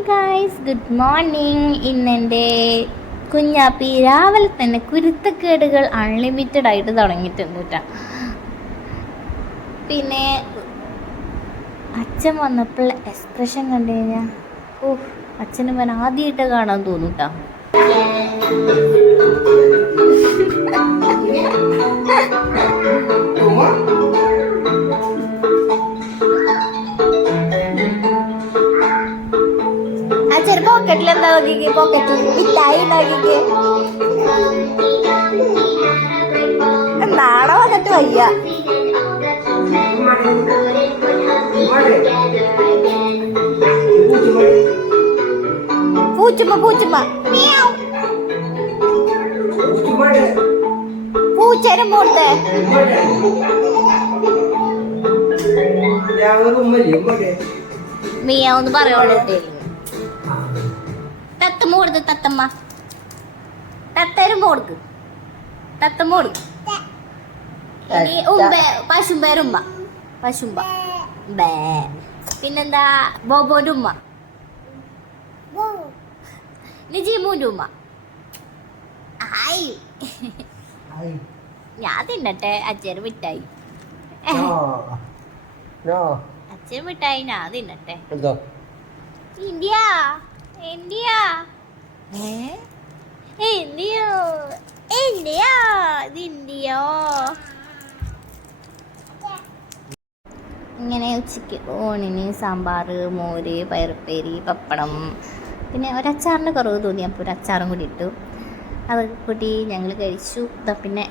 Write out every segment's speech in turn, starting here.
Hi guys, good morning. ഇന്നെൻ്റെ കുഞ്ഞാപ്പി രാവിലെ തന്നെ കുരുത്തക്കേടുകൾ അൺലിമിറ്റഡ് ആയിട്ട് തുടങ്ങിയിട്ടുണ്ട് കേട്ടോ. പിന്നെ അച്ഛൻ വന്നപ്പോൾ എക്സ്പ്രഷൻ കണ്ടു കഴിഞ്ഞാൽ അച്ഛനും ഞാൻ ആദ്യമായിട്ട് കാണാൻ തോന്നും കേട്ടോ. പോക്കറ്റിൽ എന്താ നോക്കിക്കേ, പോക്കറ്റിൽ മിഠായി ഉണ്ടാക്കിക്കേ. നാളെ വന്നിട്ട് വയ്യ. പൂച്ചുമ്മ പൂച്ചുമ്മ പൂച്ചേനും പോട്ടെ. മിയാന്ന് പറയുള്ളൂ. തത്തമ്മ കൊടുക്ക്, തത്തമ്മ തത്തരും കൊടുക്ക്, തത്തമ്മ കൊടുക്ക്. ഇനി പശുമ്പേരുടെ ഉമ്മ, പശുമ്പ ബേ. പിന്നെന്താ ബോബോന്റെ ഉമ്മ, നിജീമുന്റെ ഉമ്മ. ഹായ്, ഞാൻ തിന്നട്ടെ. അച്ഛന് മിഠായി, അച്ഛന് മിഠായി, ഞാൻ തിന്നട്ടെ. ഇന്ത്യ ഇന്ത്യ ഇന്ത്യ ഇന്ത്യ ഇത് ഇന്ത്യയോ. ഇങ്ങനെ ഉച്ചയ്ക്ക് ഊണിന് സാമ്പാർ, മോര്, പയറുപ്പേരി, പപ്പടം, പിന്നെ ഒരച്ചാറിന് കുറവ് തോന്നി, അപ്പോൾ ഒരു അച്ചാറും കൂടി ഇട്ടു. അത് കൂട്ടി ഞങ്ങൾ കഴിച്ചു. പിന്നെ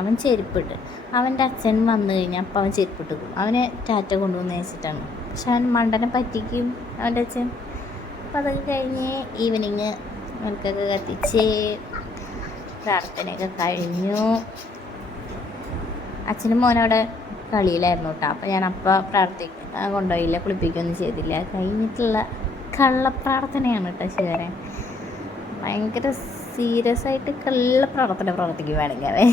അവൻ ചെരുപ്പിട്ട്, അവൻ്റെ അച്ഛൻ വന്നു കഴിഞ്ഞാൽ അപ്പോൾ അവൻ ചെരുപ്പിട്ട് പോകും. അവനെ ടാറ്റ കൊണ്ടുവന്ന് വെച്ചിട്ടാണ്. പക്ഷെ അവൻ മണ്ടനെ പറ്റിക്കും അവൻ്റെ അച്ഛൻ. അപ്പം അതൊക്കെ കഴിഞ്ഞ് ഈവനിങ് വിളക്കൊക്കെ കത്തിച്ച് പ്രാർത്ഥനയൊക്കെ കഴിഞ്ഞു. അച്ഛനും മോനവിടെ കളിയിലായിരുന്നു കേട്ടോ. അപ്പം ഞാൻ പ്രാർത്ഥിക്കാൻ കൊണ്ടുപോയില്ല, കുളിപ്പിക്കുകയൊന്നും ചെയ്തില്ല. കഴിഞ്ഞിട്ടുള്ള കള്ളപ്രാർത്ഥനയാണ് കേട്ടോ ശിവനെ. ഭയങ്കര സീരിയസ് ആയിട്ട് കള്ളപ്രാർത്ഥന പ്രവർത്തിക്കും വേണമെങ്കിൽ അവൻ.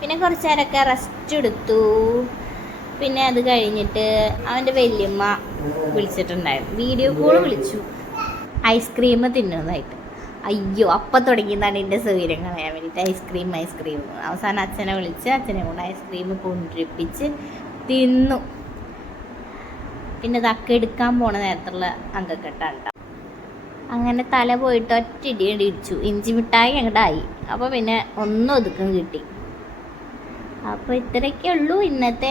പിന്നെ കുറച്ച് നേരമൊക്കെ റെസ്റ്റ് എടുത്തു. പിന്നെ അത് കഴിഞ്ഞിട്ട് അവൻ്റെ വല്യമ്മ വിളിച്ചിട്ടുണ്ടായിരുന്നു, വീഡിയോ കോൾ വിളിച്ചു ഐസ്ക്രീം തിന്നുന്നതായിട്ട്. അയ്യോ, അപ്പം തുടങ്ങിയതാണ് എൻ്റെ സൗകര്യം കളയാൻ വേണ്ടിയിട്ട്. ഐസ്ക്രീം. അവസാനം അച്ഛനെ വിളിച്ച് അച്ഛനെ കൊണ്ട് ഐസ്ക്രീം കൊണ്ടിരിപ്പിച്ച് തിന്നു. പിന്നെ ഇതൊക്കെ എടുക്കാൻ പോണ നേരത്തുള്ള അങ്കക്കെട്ടാണ്. അങ്ങനെ തല പോയിട്ട് ഒറ്റ ഇടിച്ചു. ഇഞ്ചി മിഠായി അങ്ങോട്ടായി. അപ്പോൾ പിന്നെ ഒന്നും ഒതുക്കം കിട്ടി. അപ്പോൾ ഇത്രയൊക്കെ ഉള്ളൂ ഇന്നത്തെ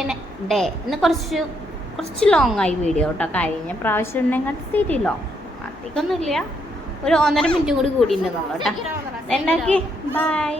ഡേ. ഇന്ന് കുറച്ച് ലോങ് ആയി വീഡിയോ കേട്ടോ. കഴിഞ്ഞ പ്രാവശ്യം ഉണ്ടെങ്കിൽ തിരി ലോങ്, അധികമൊന്നുമില്ല. ഒരു 1.5 മിനിറ്റ് കൂടി കൂടിയിട്ടുണ്ടെന്നുള്ളൂ കേട്ടോ. എന്താക്കി ബൈ.